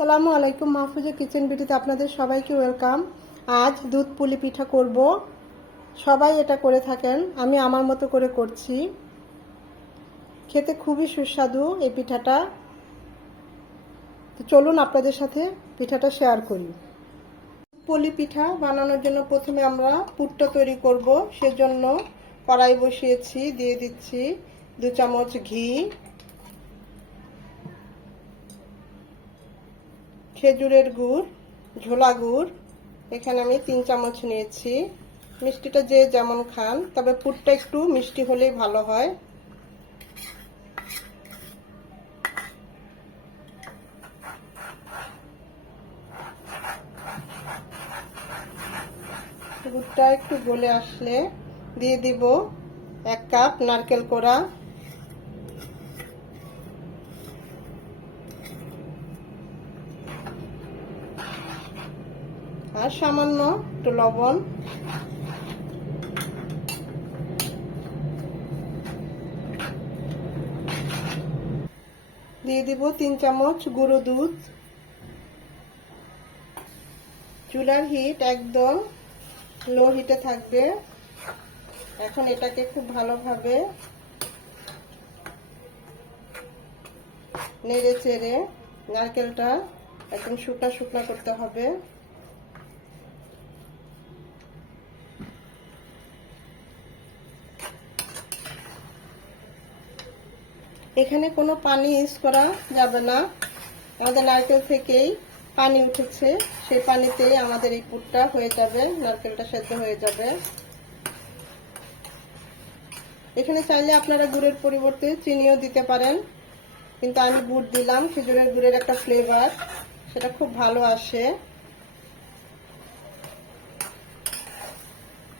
আসসালামু আলাইকুম মাহফুজা কিচেন বিটিতে আপনাদের সবাইকে ওয়েলকাম। আজ দুধ পুলি পিঠা করব। সবাই এটা করে থাকেন, আমি আমার মতো করে করছি। খেতে খুবই সুস্বাদু এই পিঠাটা। তো চলুন আপনাদের সাথে পিঠাটা শেয়ার করি। পুলি পিঠা বানানোর জন্য প্রথমে আমরা পুরটা তৈরি করব। সেজন্য কড়াই বসিয়েছি, দিয়ে দিচ্ছি দু চামচ ঘি খেজুরের গুড়, ঝোলা গুড়। এখানে আমি তিন চামচ নিয়েছি। মিষ্টিটা যে যেমন খান, তবে পুরটা একটু মিষ্টি হলেই ভালো হয়। গুড়টা একটু গলে আসলে দিয়ে দিব এক কাপ নারকেল কোড়া। আর সামান্য একটু লবণ। দিয়ে দিব তিন চামচ গুঁড়ো দুধ। চুলার হিট একদম লো হিটে থাকবে। এখন এটাকে খুব ভালোভাবে নেড়ে চেড়ে নারকেলটা একদম শুকনা শুকনা করতে হবে। এখানে কোনো পানি ইউজ করা যাবে না। আমাদের নারকেল থেকেই পানি উঠেছে। সেই পানিতেই আমাদের এই পুরটা হয়ে যাবে, নারকেলটা সেদ্ধ হয়ে যাবে। এখানে চাইলে আপনারা গুড়ের পরিবর্তে চিনিও দিতে পারেন, কিন্তু আমি গুড় দিলাম, খেজুরের গুড়ের একটা ফ্লেভার সেটা খুব ভালো আসে।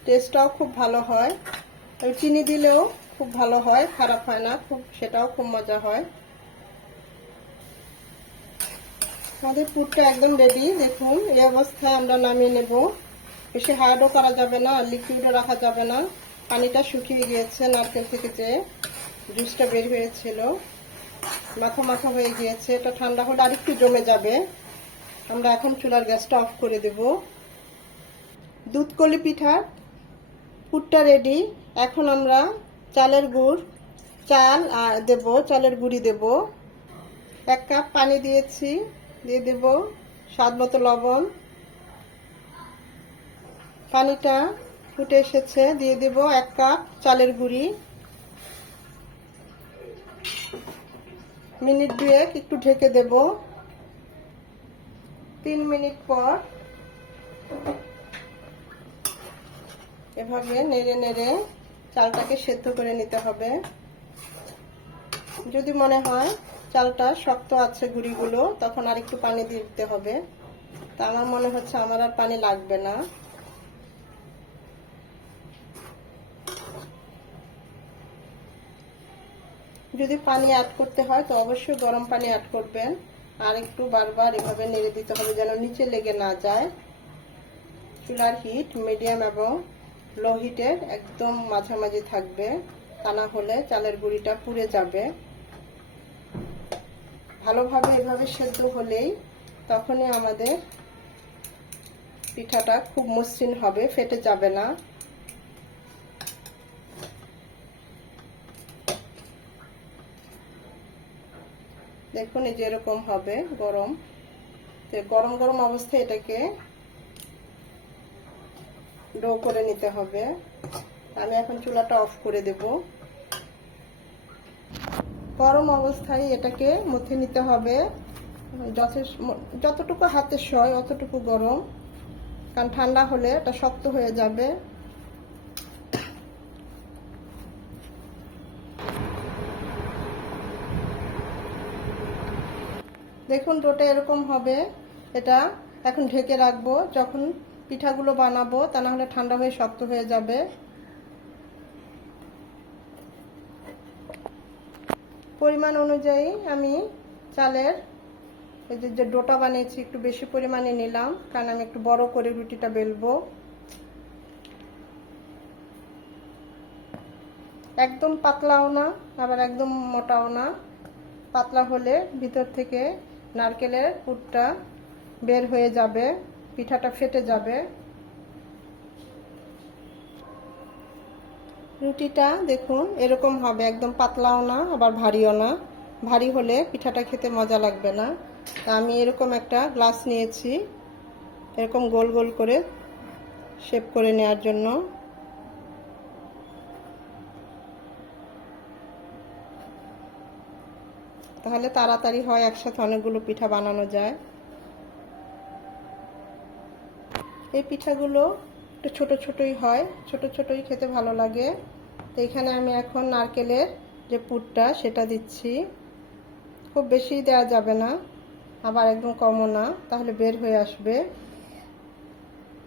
টেস্টটাও খুব ভালো হয়। চিনি দিলেও খুব ভালো হয়, খারাপ হয় না, খুব সেটাও খুব মজা হয়। আমাদের পুরটা একদম রেডি দেখুন, এই অবস্থায় আমরা নামিয়ে নেব। বেশি হার্ডও করা যাবে না লিকুইডও রাখা যাবে না। পানিটা শুকিয়ে গিয়েছে নারকেল থেকে যে জুসটা বের হয়েছিল। মাথা মাথা হয়ে গিয়েছে, এটা ঠান্ডা হলে আর একটু জমে যাবে। আমরা এখন চুলার গ্যাসটা অফ করে দেব। দুধ কলি পিঠার পুরটা রেডি এখন আমরা চালের গুড়, চাল আর দেব, চালের গুঁড়ি দেব। এক কাপ পানি দিয়েছি, দিয়ে দেব স্বাদ মতো লবণ। পানিটা ফুটে এসেছে, দিয়ে দেব এক কাপ চালের গুঁড়ি। মিনিট দুয়েক একটু ঢেকে দেব। তিন মিনিট পর এভাবে নেড়ে নেড়ে চালটাকে সেদ্ধ করে নিতে হবে। যদি মনে হয় চালটা শক্ত আছে গুঁড়িগুলো, তখন আর একটু পানি দিতে হবে। তা আমার মনে হচ্ছে আমার আর পানি লাগবে না। যদি পানি অ্যাড করতে হয়, তো অবশ্যই গরম পানি অ্যাড করবেন। আর একটু বারবার এভাবে নেড়ে দিতে হবে যেন নিচে লেগে না যায়। চুলার হিট মিডিয়াম এবং লো একদম মাঝামাঝি থাকবে। তা না হলে চালের গুঁড়িটা পুড়ে যাবে। ভালোভাবে এভাবে সেদ্ধ হলেই তখনই আমাদের পিঠাটা খুব মসৃণ হবে, ফেটে যাবে না। দেখুন এই যে এরকম হবে গরম। তো গরম গরম অবস্থায় এটাকে ডো করে নিতে হবে। আমি এখন চুলাটা অফ করে দেব। গরম অবস্থায় এটাকে মধ্যে নিতে হবে। যথেষ্ট যতটুকু হাতে সয়, অতটুকু গরম। কারণ ঠান্ডা হলে এটা শক্ত হয়ে যাবে। দেখুন, ডোটা এরকম হবে। এটা এখন ঢেকে রাখব। যখন পিঠাগুলো বানাবো, তা না হলে ঠান্ডা হয়ে শক্ত হয়ে যাবে। পরিমাণ অনুযায়ী আমি চালের এই যে ডোটা বানিয়েছি, একটু বেশি পরিমাণে নিলাম, কারণ আমি একটু বড় করে রুটিটা বেলবো। একদম পাতলাও না, আবার একদম মোটাও না। পাতলা হলে ভিতর থেকে নারকেলের পুরটা বের হয়ে যাবে। পিঠাটা ফেটে যাবে। রুটিটা দেখুন, এরকম হবে, একদম পাতলাও না, আবার ভারীও না। ভারী হলে পিঠাটা খেতে মজা লাগবে না। তা আমি এরকম একটা গ্লাস নিয়েছি, এরকম গোল গোল করে শেপ করে নেওয়ার জন্য। তাহলে তাড়াতাড়ি হয়, একসাথে অনেকগুলো পিঠা বানানো যায়। এই পিঠাগুলো একটু ছোট ছোটই হয়, ছোট ছোটই খেতে ভালো লাগে। তো এখানে আমি এখন নারকেলের যে পুরটা, সেটা দিচ্ছি। খুব বেশি দেওয়া যাবে না, আবার একদম কমও না, তাহলে বের হয়ে আসবে।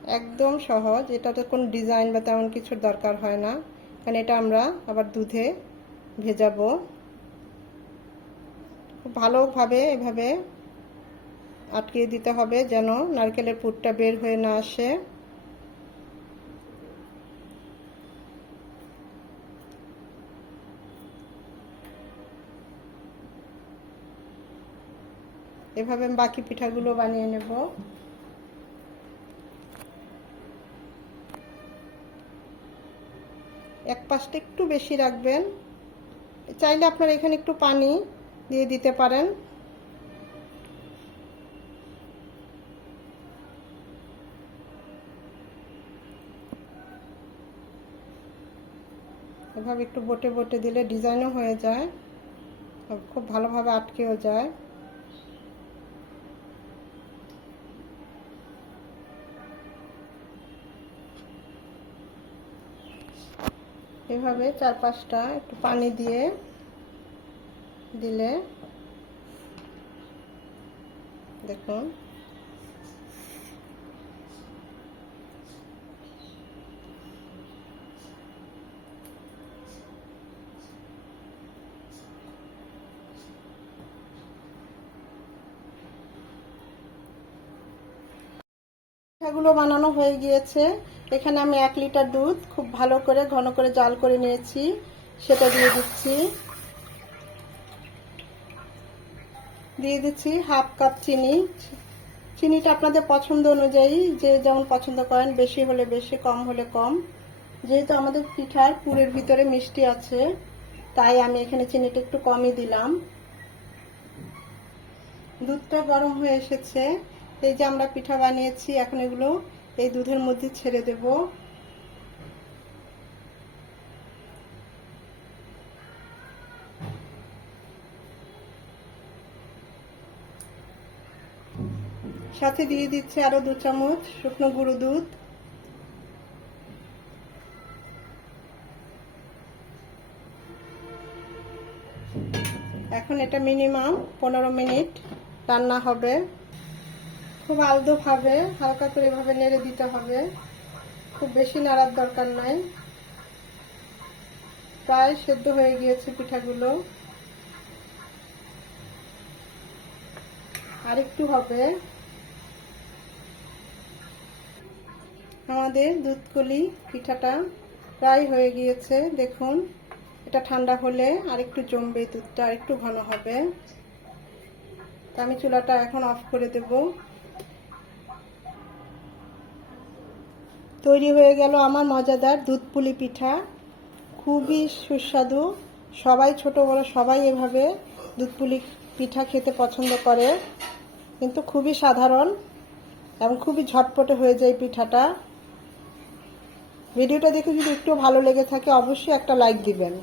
একদম সহজ, এটাতে কোনো ডিজাইন বা তেমন কিছুর দরকার হয় না। কারণ এটা আমরা আবার দুধে ভেজাবো। খুব ভালোভাবে এভাবে আটকিয়ে দিতে হবে যেন নারকেলের পুরটা বের হয়ে না আসে। এভাবে আমি বাকি পিঠাগুলো বানিয়ে নেব। এক পাশটা একটু বেশি রাখবেন। চাইলে আপনারা এখানে একটু পানি দিয়ে দিতে পারেন। এভাবে একটু বটে বটে দিলে ডিজাইনও হয়ে যায় খুব ভালোভাবে আটকেও যায়। এভাবে চার পাঁচটা একটু পানি দিয়ে দিলে দেখুন পিঠাগুলো বানানো হয়ে গিয়েছে। এখানে আমি এক লিটার দুধ খুব ভালো করে, ঘন করে জাল করে নিয়েছি। সেটা দিয়ে দিচ্ছি। দিয়ে দিচ্ছি হাফ কাপ চিনি। চিনিটা আপনাদের পছন্দ অনুযায়ী যে যেমন পছন্দ করেন, বেশি হলে বেশি, কম হলে কম। যেহেতু আমাদের পিঠার পুরের ভিতরে মিষ্টি আছে, তাই আমি এখানে চিনিটা একটু কমই দিলাম। দুধটা গরম হয়ে এসেছে। এই যে আমরা পিঠা বানিয়েছি, এখন এগুলো এই দুধের মধ্যে ছেড়ে দেব। সাথে দিয়ে দিচ্ছে আরও দু চামচ শুকনো গুঁড়ো দুধ। এখন এটা মিনিমাম পনেরো মিনিট রান্না হবে। খুব আলদোভাবে হালকা করে এভাবে নেড়ে দিতে হবে। খুব বেশি নাড়ার দরকার নাই। প্রায় সেদ্ধ হয়ে গিয়েছে পিঠাগুলো। আর একটু হবে। আমাদের দুধকলি পিঠাটা প্রায় হয়ে গিয়েছে, দেখুন। এটা ঠান্ডা হলে আর একটু জমবে দুধটা, আর একটু ঘন হবে। তা আমি চুলাটা এখন অফ করে দেবো। তৈরি হয়ে গেল আমার মজাদার দুধ পুলি পিঠা। খুবই সুস্বাদু। সবাই ছোট, বড়, সবাই এভাবে দুধ পুলি পিঠা খেতে পছন্দ করে। কিন্তু খুবই সাধারণ এবং খুবই ঝটপটে হয়ে যায় পিঠাটা। ভিডিওটা দেখে যদি একটু ভালো লেগে থাকে, অবশ্যই একটা লাইক দিবেন।